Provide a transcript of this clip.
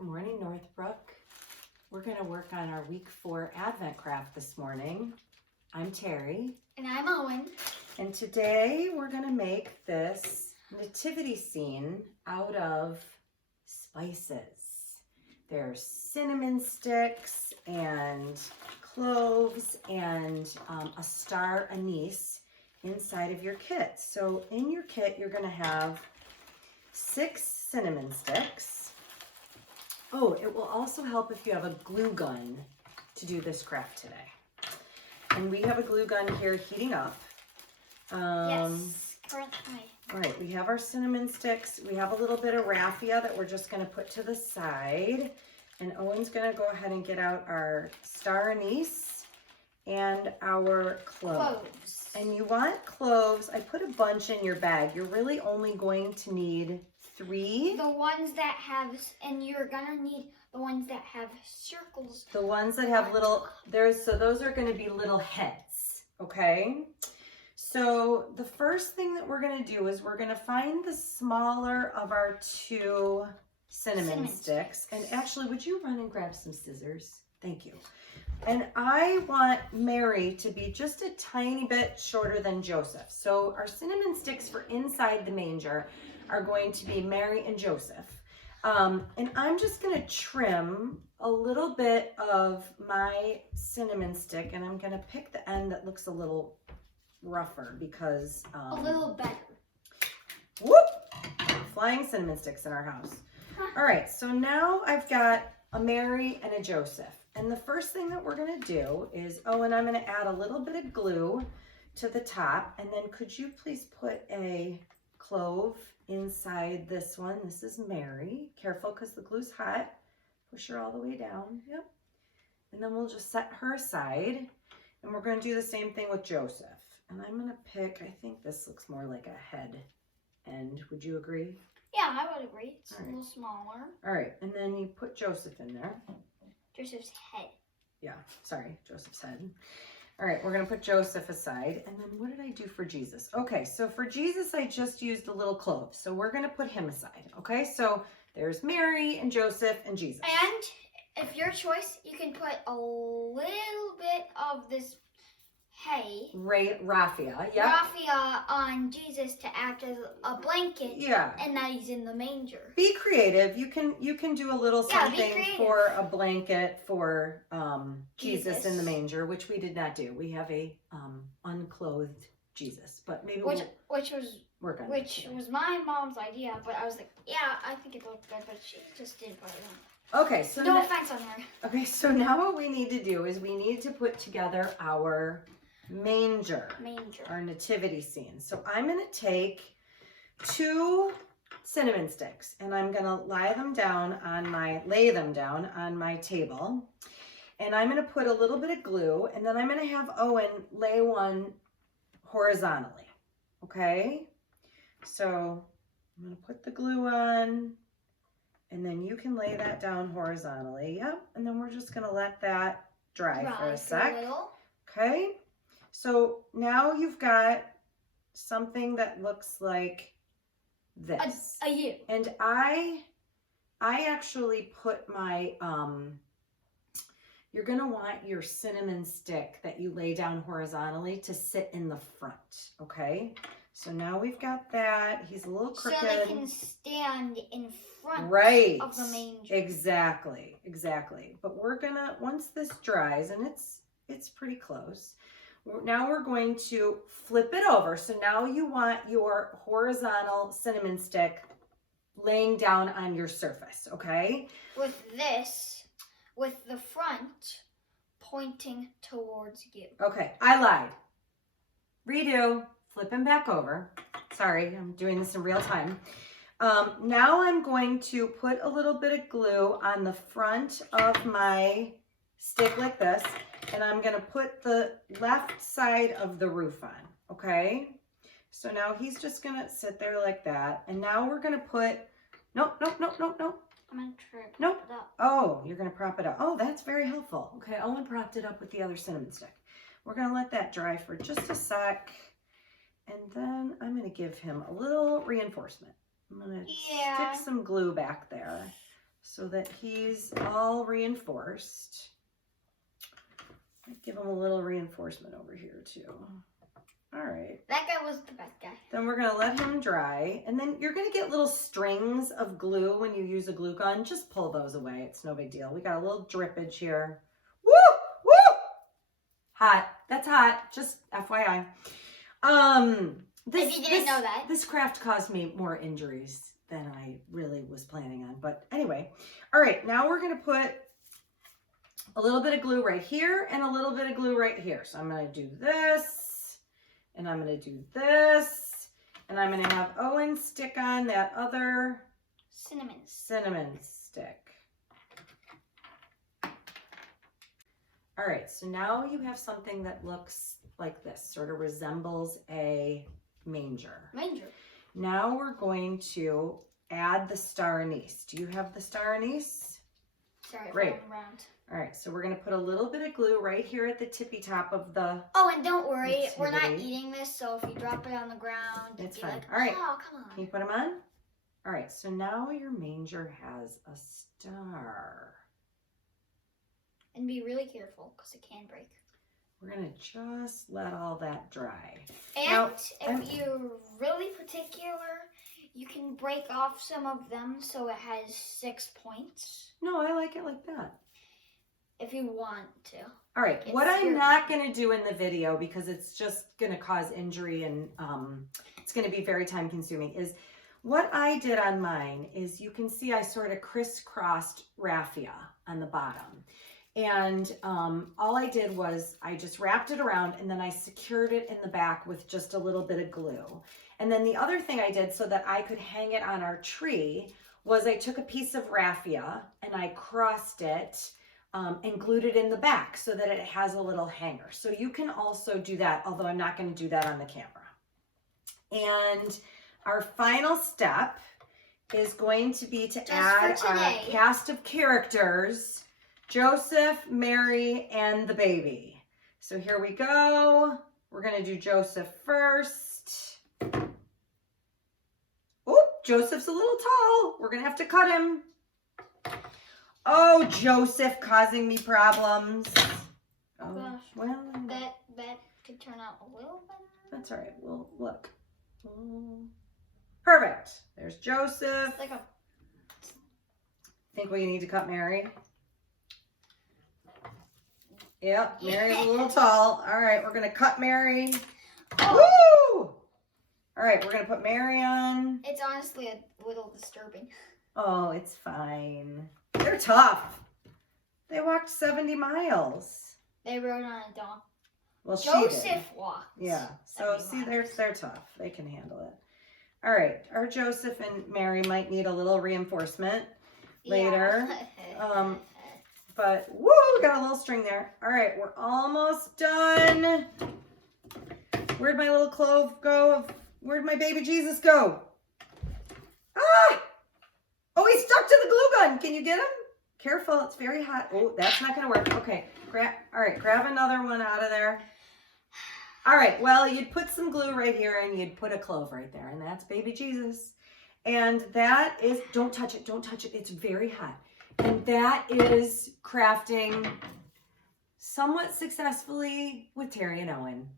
Good morning, Northbrook. We're going to work on our week 4 Advent craft this morning. I'm Terry. And I'm Owen. And today we're going to make this nativity scene out of spices. There's cinnamon sticks and cloves and a star anise inside of your kit. So in your kit, you're going to have 6 cinnamon sticks. Oh, it will also help if you have a glue gun to do this craft today. And we have a glue gun here heating up. Yes, currently. All right, we have our cinnamon sticks. We have a little bit of raffia that we're just going to put to the side. And Owen's going to go ahead and get out our star anise and our cloves. And you want cloves. I put a bunch in your bag. You're really only going to need 3. The ones that have, and you're gonna need the ones that have circles. The ones that have little, so those are gonna be little heads, okay? So the first thing that we're gonna do is we're gonna find the smaller of our 2 cinnamon sticks. And actually, would you run and grab some scissors? Thank you. And I want Mary to be just a tiny bit shorter than Joseph. So our cinnamon sticks for inside the manger are going to be Mary and Joseph. And I'm just going to trim a little bit of my cinnamon stick, and I'm going to pick the end that looks a little rougher because... a little better. Whoop! Flying cinnamon sticks in our house. All right, so now I've got a Mary and a Joseph. And the first thing that we're going to do is, and I'm going to add a little bit of glue to the top. And then could you please put a clove inside this one? This is Mary. Careful because the glue's hot. Push her all the way down. Yep. And then we'll just set her aside. And we're going to do the same thing with Joseph. And I'm going to pick, I think this looks more like a head end. Would you agree? Yeah, I would agree. It's a little smaller. All right. And then you put Joseph in there. Joseph's head. Yeah, sorry, Joseph's head. All right, we're going to put Joseph aside. And then what did I do for Jesus? Okay, so for Jesus, I just used a little clove. So we're going to put him aside. Okay, so there's Mary and Joseph and Jesus. And if your choice, you can put a little bit of this hay. Raffia, yeah. Raffia on Jesus to act as a blanket. Yeah. And that he's in the manger. Be creative. You can do a little something for a blanket for Jesus in the manger, which we did not do. We have a unclothed Jesus, but maybe which was my mom's idea, but I was like, yeah, I think it looked good, but she just didn't put it on. Okay, so no offense on her. Okay, so now what we need to do is we need to put together our manger, our nativity scene. So I'm going to take 2 cinnamon sticks and I'm going to lay them down on my table. And I'm going to put a little bit of glue, and then I'm going to have Owen lay one horizontally. Okay? So I'm going to put the glue on, and then you can lay that down horizontally. Yep. And then we're just going to let that dry for a sec. Okay? So now you've got something that looks like this. A U. And I actually put my, you're going to want your cinnamon stick that you lay down horizontally to sit in the front. Okay? So now we've got that. He's a little crooked. So they can stand in front of the manger. Exactly. But we're going to, once this dries, and it's pretty close, now we're going to flip it over. So now you want your horizontal cinnamon stick laying down on your surface, okay? With the front pointing towards you. Okay, I lied. Redo. Flip him back over. Sorry, I'm doing this in real time. Now I'm going to put a little bit of glue on the front of my stick like this, and I'm going to put the left side of the roof on, okay? So now he's just going to sit there like that, and now we're going to put, nope. I'm going to try to prop it up. Oh, you're going to prop it up. Oh, that's very helpful. Okay, Owen propped it up with the other cinnamon stick. We're going to let that dry for just a sec, and then I'm going to give him a little reinforcement. I'm going to stick some glue back there. so that he's all reinforced. Give him a little reinforcement over here too. All right. That guy was the best guy. Then we're gonna let him dry. And then you're gonna get little strings of glue when you use a glue gun. Just pull those away, it's no big deal. We got a little drippage here. Woo, woo! Hot, that's hot, just FYI. If you didn't know that. This craft caused me more injuries than I really was planning on. But anyway, all right, now we're gonna put a little bit of glue right here and a little bit of glue right here. So I'm gonna do this, and I'm gonna do this, and I'm gonna have Owen stick on that other cinnamon stick. All right, so now you have something that looks like this, sort of resembles a manger. Now we're going to add the star anise. Do you have the star anise? Sorry, great. Around. All right, so we're gonna put a little bit of glue right here at the tippy top of the... Oh, and don't worry, we're not eating this, so if you drop it on the ground, it's fine. Like, all right, oh, come on. Can you put them on? All right, so now your manger has a star. And be really careful, because it can break. We're gonna just let all that dry. And now, if you're really particular, you can break off some of them so it has 6 points. No, I like it like that. If you want to. All right, what I'm not going to do in the video, because it's just going to cause injury and it's going to be very time consuming, is what I did on mine is you can see I sort of crisscrossed raffia on the bottom. And all I did was I just wrapped it around and then I secured it in the back with just a little bit of glue. And then the other thing I did so that I could hang it on our tree was I took a piece of raffia and I crossed it and glued it in the back so that it has a little hanger. So you can also do that, although I'm not going to do that on the camera. And our final step is going to be to add our cast of characters, Joseph, Mary, and the baby. So here we go. We're going to do Joseph first. Oh, Joseph's a little tall. We're going to have to cut him. Oh, Joseph causing me problems. Oh, gosh. Well, that could turn out a little better. That's all right. We'll look. Perfect. There's Joseph. It's like a... Think we need to cut Mary? Yep, Mary's a little tall. All right, we're going to cut Mary. Oh. Woo! All right, we're going to put Mary on. It's honestly a little disturbing. Oh, it's fine. They're tough. They walked 70 miles. They rode on a donkey. Well, Joseph walked. Yeah. So see, they're tough. They can handle it. All right. Our Joseph and Mary might need a little reinforcement later. Yeah. But woo, got a little string there. All right, we're almost done. Where'd my little clove go? Where'd my baby Jesus go? Ah! Oh, he's stuck to the glue gun. Can you get him? Careful, it's very hot. Oh, that's not gonna work. Okay, all right, grab another one out of there. All right, well, you'd put some glue right here and you'd put a clove right there, and that's baby Jesus. And that is, don't touch it, it's very hot. And that is crafting somewhat successfully with Terry and Owen.